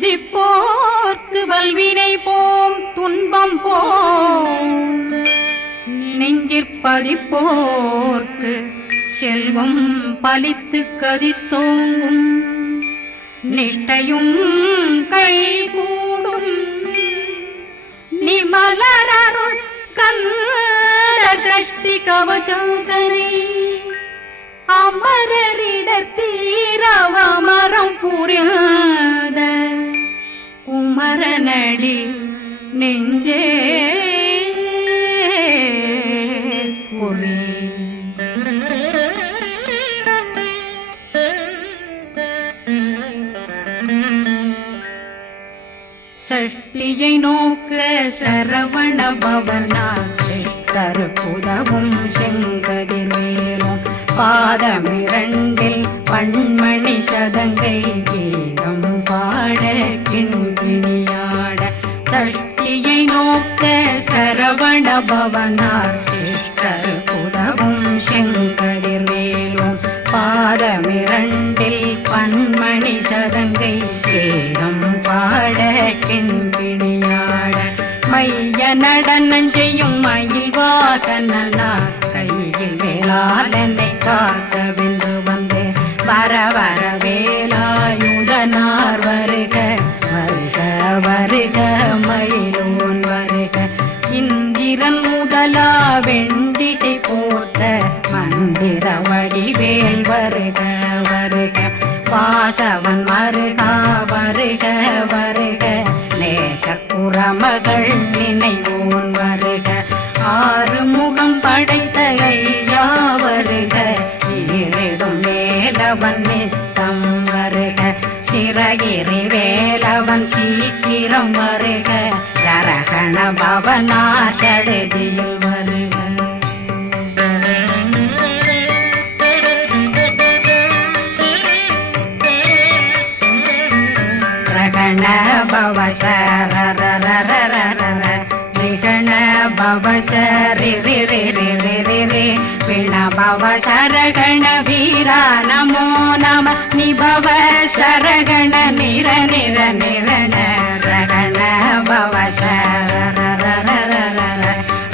துதிப்போர்க்கு வல்வினை போம் துன்பம் போம் நெஞ்சிற்பதிப்போர்க்கு செல்வம் பலித்து கதித்தோங்கும் நிஷ்டையும் கைகூடும் நிமலரருள் கந்த சக்தி கவசந்தனை அமரரிடர் தீரவமரம் புரியாத குமரனடி நெஞ்சே குறி சஷ்டியை நோக்க சரவண பவனா சிஷ்டர் புதவும் செங்கதிர் மேலும் பாதமிரண்டில் பண்மணி சதங்கை கீதம் பாட கிண்கிணியாட சஷ்டியை நோக்க சரவண பவனார் சிஷ்டர் புதவும் செங்கதிர் மேலும் பாதமிரண்டில் பண்மணி சதங்கை கீதம் பாட கிண்கிணியாட மைய நடனம் செய்யும் மயில் வாகனா கையில் வேளாளனை காக்க வென்று வந்து வர வர வேலாயுதனார் வருக வருக வருக மயிலோன் வருக இந்திரன் முதலா வெண்டிசை போட்ட மந்திர வடிவேல் வருக வருக வாசவன் மருகா வருக வருக நேசக்குறமகள் நினைவோன் வருக ஆறு முகம் படைத்த ஐயா வருக ஈரிடும் வேலவன் நித்தம் வருக சிறகிரி வேலவன் சீக்கிரம் வருக சரகண பவனார் சடுதியில் வருக ரகண பவசரரரரரரர விகண பவசரி ரி ரி ரி ரி ரி ரி விண பவசரகண வீரா நமோ நம நிபவ சரகண நிர நிர நிரண ரகண பவசரரரரரர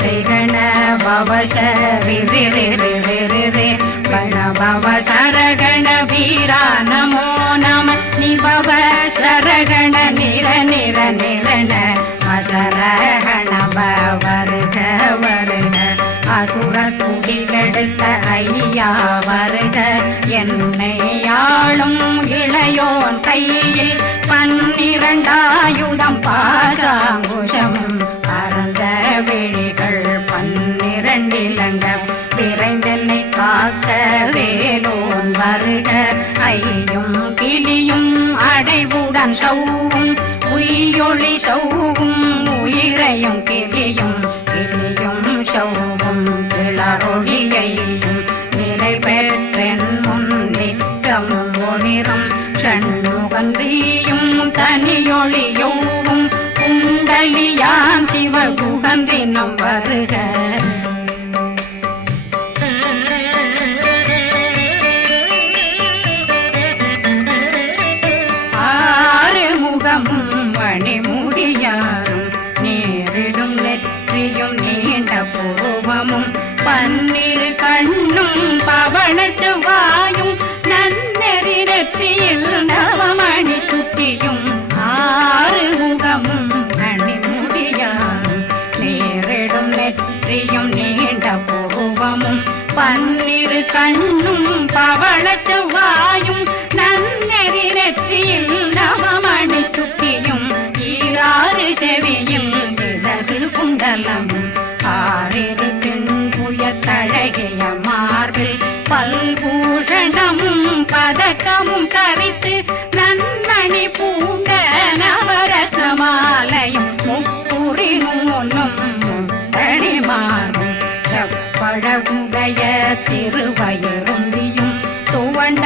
விகண பவசரி ரி ரி ரி ரி ரி ரி விண பவசரகண வீரா நமோ நம நிபவ சரகண நிர நிர நிரண அசரகண வருக வருக அசுர குடி கெடுத்த ஐயா வருக என்னை ஆளும் இளையோன் கையில் 12 பாசாங்குஷம் பரந்த விழிகள் 12 இலங்க விரைந்தென்னை காக்க வேலோன் வருக ஐயும் கிளியும் அடைவுடன் சௌவும் உயிரொளி சௌவும் உயிரையும் கிளியும் கிளியும் சௌவும் கிளரொளியையும் நிலை பெற்றென் முன் நிற்றமும் ஒளிரும் ஷண்முகந்தியும் தனியொளியோவும் குண்டலியான் சிவகுகந்தினம் வருக மணிமுடியாரும் நேரிடும் நெற்றியும் நீண்ட பூவமும் 12 கண்ணும் பவனத்து வாயும் நன்னெறி நெற்றியில் நவமணி சுட்டியும் 6 முகமும் மணிமுடியாரும் நேரிடும் நெற்றியும் நீண்ட பூவமும் 12 கண்ணும் பவனத்து வாயும் நன்னெறி நெற்றியில் நவமணி சுட்டியும் 6 செவியும் விலகு குண்டலம் 6 தின்புய தழகிய மார்பில் பல்பூஷணமும் பதக்கமும் தரித்து நன்மணி பூண்ட நவரத்ன மாலையும் முப்புரி நூலும் முத்தணிமாரும் செப்பழகுடைய திருவயருந்தியும் துவண்ட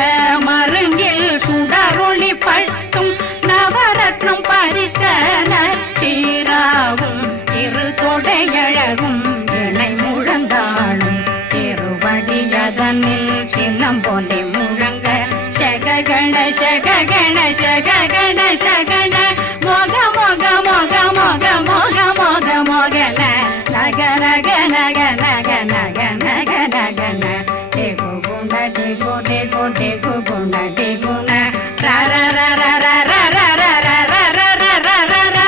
மருங்கில் சுடரொளி பட்டும் நவரத்னம் பறித்த நச்சீராவும் திருத்தொடையழகும் இணை முழந்தாளும் திருவடியதனில் சிலம்பொலி முழங்க சககண சககண சககண சகண டிகு டிகு டிகு குண டிகுண ர ர ர ர ர ர ர ர ர ர ர ர ர ர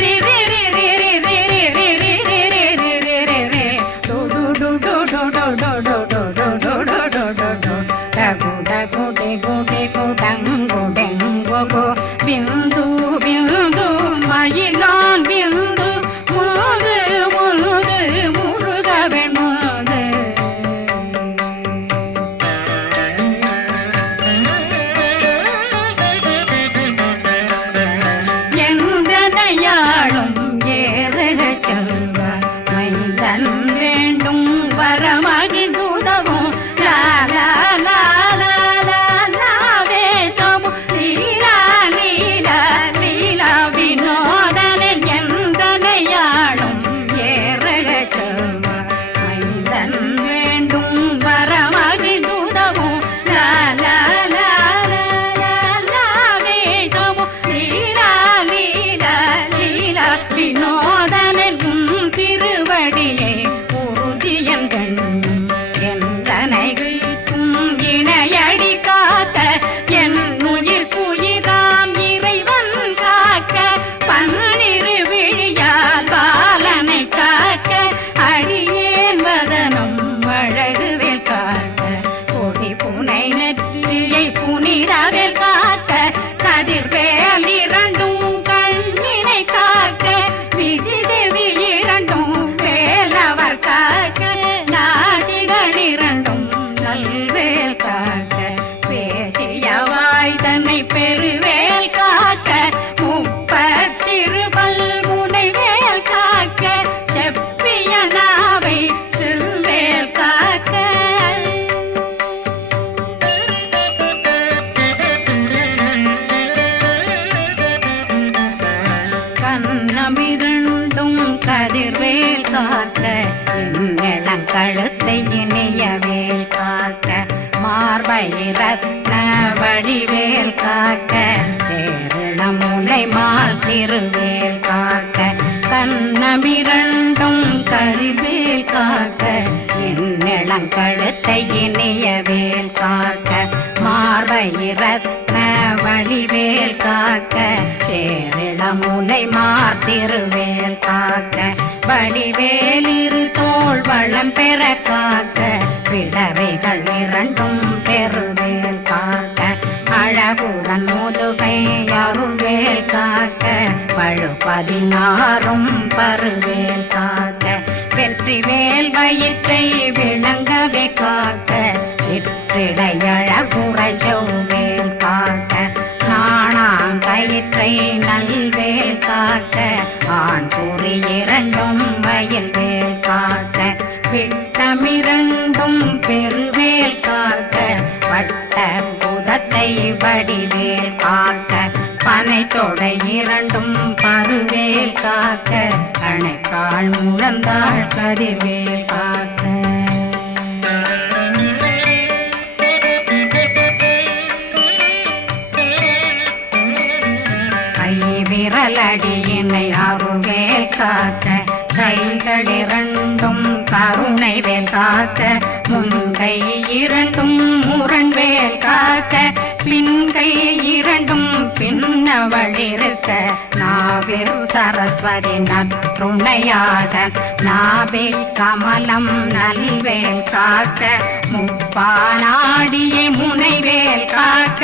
ரி ரி ரி ரி ரி ரி ரி ரி ரி ரி ரி ரி ரி ரி டு டு டு டு டு டு டு டு டு டு டு டு டு டு டு டகு டகு டிகு டிகு டங்கு டெங்கு கு பிந்து பிந்து மயிலான் பிந்து முழுது முழுது முழுக வெண்முழுது எந்தனையாளும் ஏறுக செல்வ மைந்தன் வேண்டும் வரமகிழ்ந்துதவும் லா லா லா லா லா லா வேஷமும் லீலா லீலா லீலா வினோதனின் எந்தனையாளும் ஏறுக செல்வ மைந்தன் வேண்டும் வரமகிழ்ந்துதவும் லா லா லா லா லா லா வேஷமும் லீலா லீலா லீலா வினோதனின் திருவடியை உறுதியன்கள் எந்தனைகளுக்கும் இணையடி காக்க என் உயிர் குயிராம் இறைவன் காக்க பன்னிரு விழியால் பாலனை காக்க அடியேன் வதனம் அழகுவேல் காக்க கொடி புனை நெற்றியை புனிதவேல் காக்க கதிர்வேல் இரண்டும் கண்ணினை காக்க விதி செவி இரண்டும் வேலவர் காக்க நாசிகள் இரண்டும் நல்வேல் காக்க பேசியவாய் தன்னை பெருவேல் காக்க முப்பத்திருபல் முனைவேல் காக்க செப்பிய நாவை செல்வேல் காக்க கண்ணமிரண்டும் கதிர்வேல் காக்க இளங்கழுத்தை இணையவேல் காக்க மார்பை ரத்ன வடிவேல் காக்க சேரண முனை மாத்திருவேல் காக்க கண்ணமிரண்டும் கதிர்வேல் காக்க இளங்கழுத்தை இணையவேல் காக்க மார்பை ரத்ன வடிவேல் காக்க சேரிள முனை மார்த்திருவேல் காக்க வடிவேல் இரு தோள் வளம் பெற காக்க பிடவைகள் இரண்டும் பெருவேல் காக்க அழகுடன் முதுகை அருள்வேல் காக்க பழு 16 பருவேல் காக்க வெற்றிவேல் வயிற்றை விளங்கவே காக்க சிற்றிடையழகுறை செவ்வேல் காக்க நாணாங்கயிற்றை நல்வேல் காக்க ஆண் குறி இரண்டும் வயல்வேல் காக்க விட்டமிரண்டும் பெருவேல் காக்க வட்ட புதத்தை வடிவேல் காக்க பனை தொடை இரண்டும் பருவேல் காக்க அணைக்கால் முழந்தாள் கதிர்வேல் காக்க விரலடியினை அருள்வேல் காக்க கைகள் இரண்டும் கருணை வேல் காக்க முன்கை இரண்டும் முரண்வேல் காக்க பின்கை இரண்டும் பின்னவளிருக்க நாவில் சரஸ்வதி நற்றுணையாக நாபி கமலம் நல்வேல் காக்க முப்பானாடியை முனைவேல் காக்க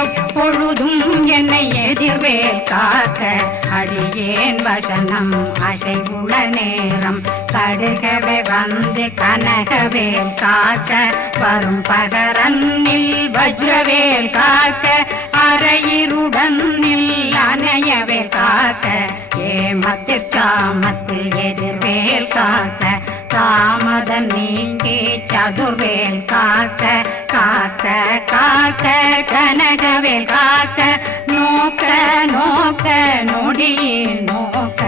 எப்பொழுதும் என்னை எதிர்வேல் காக்க அடியேன் வசனம் அசைவுள நேரம் கடுகவே வந்து கனகவேல் காக்க வரும் பகரன்னில் வஜ்ரவேல் காக்க அரையிருடன் அணையவேல் காக்க ஏமத்தில் காமத்தில் எதிர்வேல் காக்க தாமதம் நீங்கி சதுர்வேல் காக்க காக்க காக்க கனகவேல் காக்க நோக்க நோக்க நொடியில் நோக்க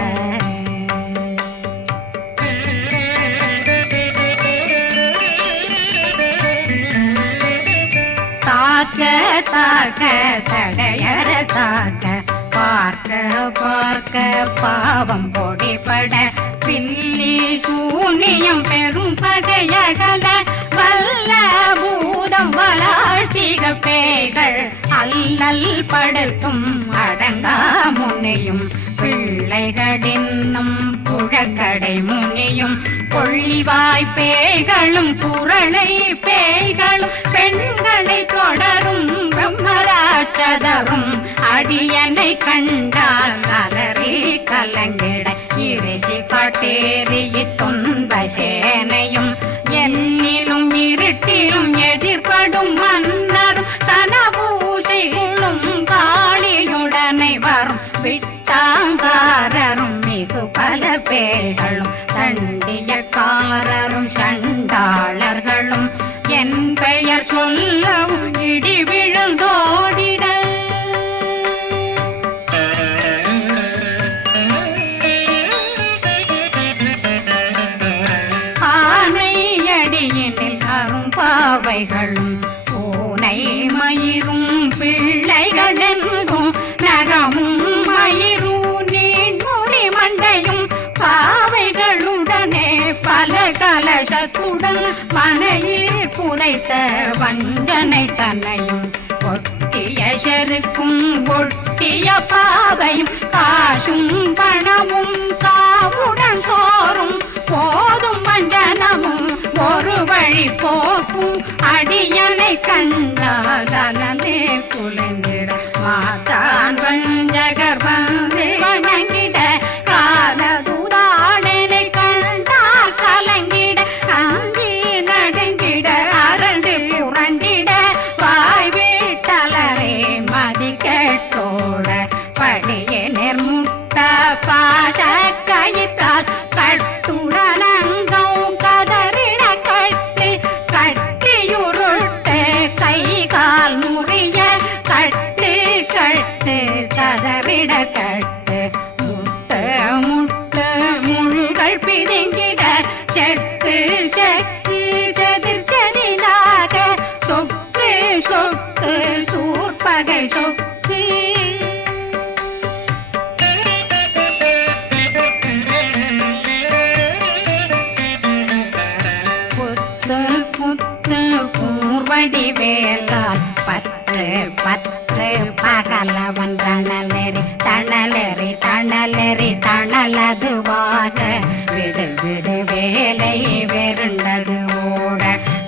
தாக்க தாக்க தடையற தாக்க பார்க்க பார்க்க பாவம் பொடிபட பில்லி சூனியம் பெரும் பகையகல வல்ல பூத செவ்வலாட்டிக பேய்கள் அல்லல் படுத்தும் அடங்கா முனையும் பிள்ளைகளின்னும் புழக்கடை முனியும் கொள்ளிவாய் பேய்களும் குரளை பேய்களும் பெண்களை தொடரும் பிரம்மராட்சதரும் அடியனை கண்டால் அலறி கலங்கிட இரிசி காட்டேறிய துன்ப சேனையும் என்னிலும் இருட்டிலும் எதிர்படும் மன்னரும் சனபூசைகளும் காளியுடனை வரும் விட்டாங்காரரும் மிகு பல பேர்களும் தண்டியக்காரரும் சண்டாளர்களும் என் பெயர் சொல்லவும் இடி விழுந்தோடிட ஆனையடியினில் அரும்பாவைகளும் பூனை மயிரும் பிள்ளைகளெங்கும் நகமும் மயிரும் நீண்முடி மண்டையும் பாவைகளுடனே பல கலசத்துடன் மனையில் புதைத்த வஞ்சனை தன்னையும் ஒட்டிய செருக்கும் ஒட்டிய பாவையும் காசும் பணமும் காவுடன் சோறும் போதும் வஞ்சனமும் ஒரு வழி போக்கும் அடியனை கண்டால் அலமே குலைந்திட மாதான் வஞ்சகர் வந்து வணங்கிட காலதுதாடனை கண்டால் கலங்கிட அங்கி நடுங்கிட அரண்டு புரண்டிட வாய் வீட்டலரே மதி கேட்டோட படியே நெர்முட்ட பாச கயிற்றால் கட்டுடனங்கும் கதறிட கட்டி கட்டியுருட்டு கை கால் முறிய கட்டு கட்டு கதறிட கட்டு முட்டு முட்டு முள்கள் பிதுங்கிட செக்கு செக்கு செதிர் செதிலாக சொக்கு சொக்கு சூர்பகை சொக்கு புத்து புத்து கூர்வடி வேலால் பற்று பற்று பகலவன் தணலெறி தணலெறி தணலெறி தணலதுவாக விடு விடு வேலை வெருண்டது ஓட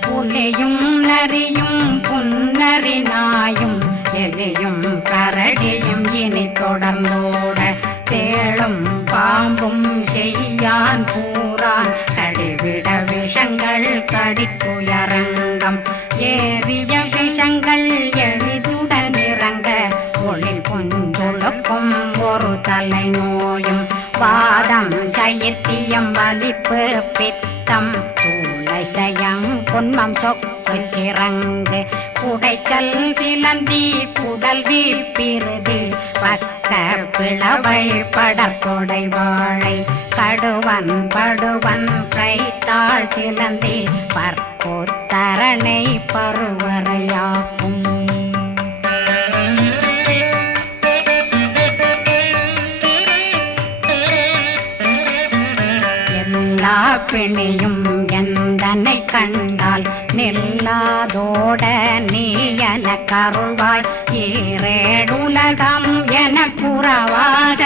புலியும் நரியும் புன்னரி நாயும் எலியும் கரடியும் இனி தொடர்ந்தோட தேளும் பாம்பும் செய்யான் பூரான் கடிவிட விஷங்கள் கடிக்குயரங்கம் ஏறிய விஷங்கள் எளிதுடன் இறங்க ஒளில் புஞ்சுழுக்கும் ஒரு தலை நோயும் வாதம் சைத்தியம் வலிப்பு பித்தம் சூளை சயம் பொன்மம் சொக்கு சிறங்கு குடைச்சல் சிலந்தி குடல் வீப்பிருதி பக்க பிளவை படற்கொடை வாழை கடுவன் படுவன் கைத்தாள் சிலந்தி பற்போத்தரணை பருவரையாக்கும் எல்லா பிணியும் எந்தனை கண்டால் நில்லாதோட நீ என கருவாய் ஈரேடுலகம் என குறவாக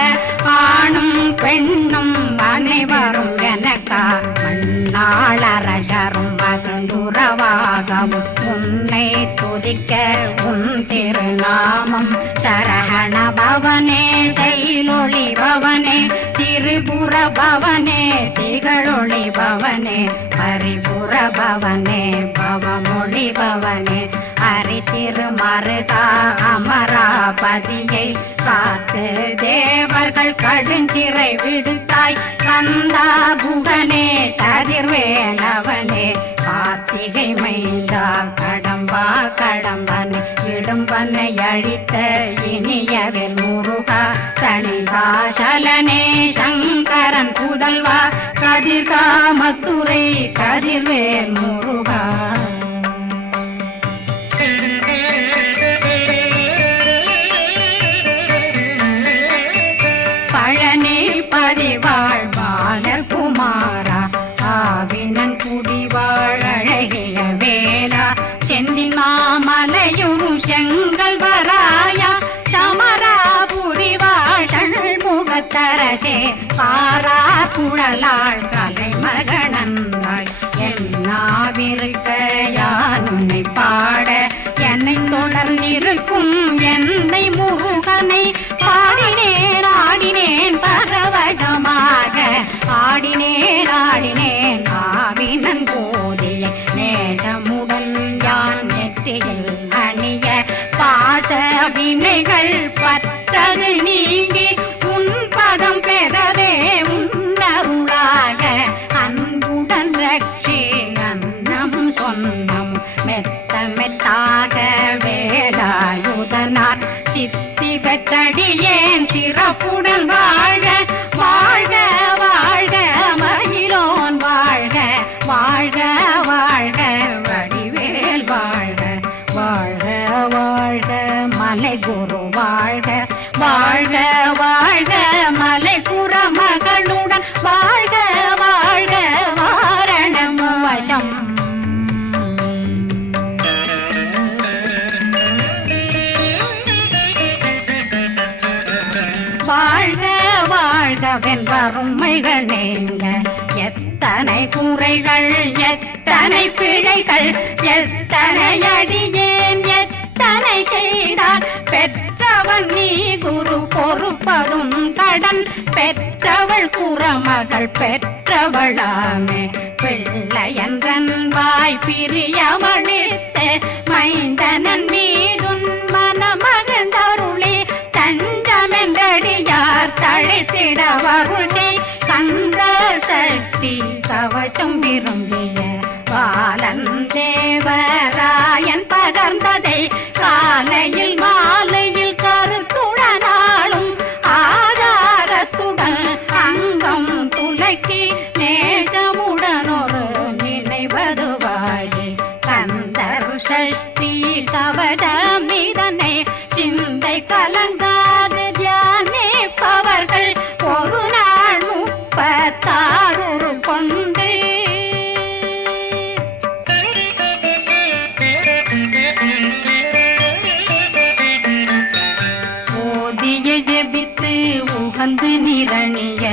ஆணும் பெண்ணும் அனைவரும் எனக்கா மண்ணாளரசரும் மகந்துறவாகவும் உன்னை துதிக்க உன் திருநாமம் சரஹண பவனே செயலொளி பவனே திரிபுர பவனே திகழொளி பவனே பரிபுர பவனே பவமொழி பவனே ஹரி திருமருகா அமராபதியை காத்து தேவர்கள் கடுஞ்சிறை விடுத்தாய் கந்தா குகனே கதிர்வேலவனே கார்த்திகை மைந்தா கடம்பா கடம்பனை இடும்பனை அழித்த இனியவில் முருகா தனிகாசலனே சங்கரன் புதல்வா கதிர்காமத்துறை கதிர்வேல் முருகா பழனி பதிவாழ் பாலர் குமாரா ஆவினன் குடிவாழ் அழகிய வேலா செந்தின் மலையும் செங்கல் வராயா சமராபுரி வாழல் முகத்தரசே பாரா குழலாள் கலைமகனந்தாய் என்னாவிருக்க யான் உன்னை பாட என்னை தொடர்ந்திருக்கும் என்னை முருகனை பாடினேன் ஆடினேன் பரவசமாக ஆடினேன் ஆவினன் போதிய நேசமுடன் யான் நெற்றியில் அணிய பாச வினைகள் பற்றரு நீங்கி உன் பதம் பெறவே உன்னருளாக அன்புடன் ரட்சி அன்னம் சொன்னம் மெத்த மெத்தாக வேலாயுதனார் சித்தி பெற்றடியேன் சிறப்புடன் வாழ்க வாழ்க வாழ்க மயிலோன் வாழ்க வாழ்க வாழ்க வடிவேல் வாழ்க வாழ்க வாழ்க மலை குரு வாழ்க வாழ்க வாழ்க மலை குறமகளுடன் வாழ்க வாழ்க வாரணம் வசம் வாழ்க வாழ்கவென் வறுமைகள் நீங்க எத்தனை குறைகள் எத்தனை பிழைகள் எத்தனை அடியேன் எத்தனை செய்தார் பெற்றவன் நீ குரு பொறுப்பதும் கடன் பெற்றவள் குறமகள் பெற்றவளாமே பிள்ளையன்றன் வாய் பிரியமளித்த மைந்தனன் மீதுன் மனமகந்தருளி தஞ்சமென்றடியார் தழைத்திட வருளை கந்த சக்தி கவசம் விரும்பிய பாலன் தேவராயன் பகர்ந்ததை காலையில் மாலையில் கருத்துடனாலும் ஆதாரத்துடன் அங்கம் துலக்கி நேசமுடனொரு நினைவதுவாகி கந்தர் சக்தி கவசமிதனை சிந்தை கலங்காது தியானிப்பவர்கள் ஒரு நாள் 36 கொண்டு ஓதிய ஜெபித்து உகந்து நிரணிய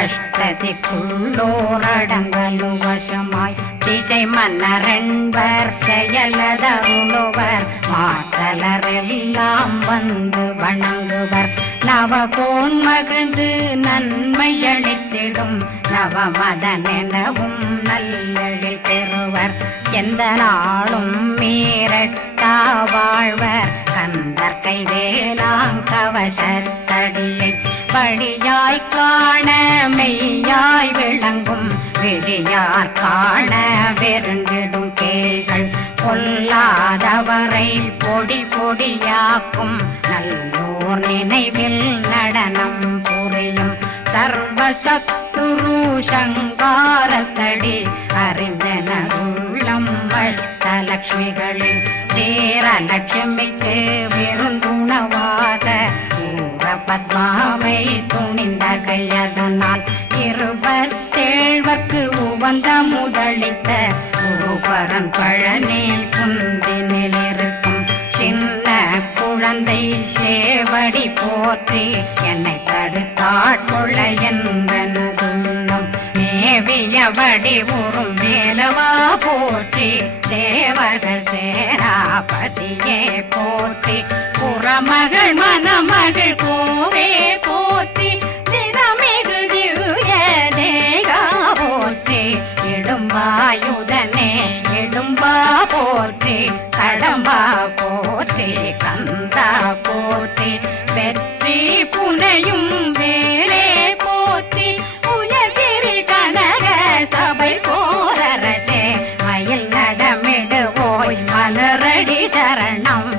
அஷ்டதிக்குள்ளோரடங்கலு வசமாய் திசை மன்னரென்பர் செயலதருளுவர் மாற்றலரெல்லாம் வந்து வணங்குவர் நவகோன் மகிழ்ந்து நன்மையளித்திடும் நவமதனெனவும் நல்லெழில் பெறுவர் எந்த நாளும் மீறட்டா வாழ்வர் கந்தர் கைவேலாங் கவசத்தடியை படியாய் காண மெய்யாய் விளங்கும் விழியார் காண வெருண்டிடும் கேள்கள் கொல்லாதவரை பொடி பொடியாக்கும் நல்லோர் நினைவில் நடனம் புரியும் சர்வசத்துரு சங்காரத்தடி அறிந்தனருள்ளம் அஷ்டலட்சுமிகளின் தேரலட்சுமிக்கு விருந்துணவாத பத்மாவை துணிந்த கையதனால் 27 உவந்த முதலித்த குருபரன் பழனி குந்தினில் இருக்கும் சின்ன குழந்தை சேவடி போற்றி என்னை தடுத்தாட்கொள்ள என்பனதுள்ளம் மேவிய வடிவுறும் வேலவா போற்றி தேவர்கள் சேராபதியே போற்றி புறமகள் மணமகள் கோவே போற்றி திறமிகு திவ்ய தேகா போற்றி இடும்பாயுதனே இடும்பா போற்றி கடம்பா போற்றி கந்தா போற்றி வெற்றி புனையும் வேலே போற்றி உயர்திரி கனக சபை போரரசே மயில் நடமிடு ஓய் மலரடி சரணம்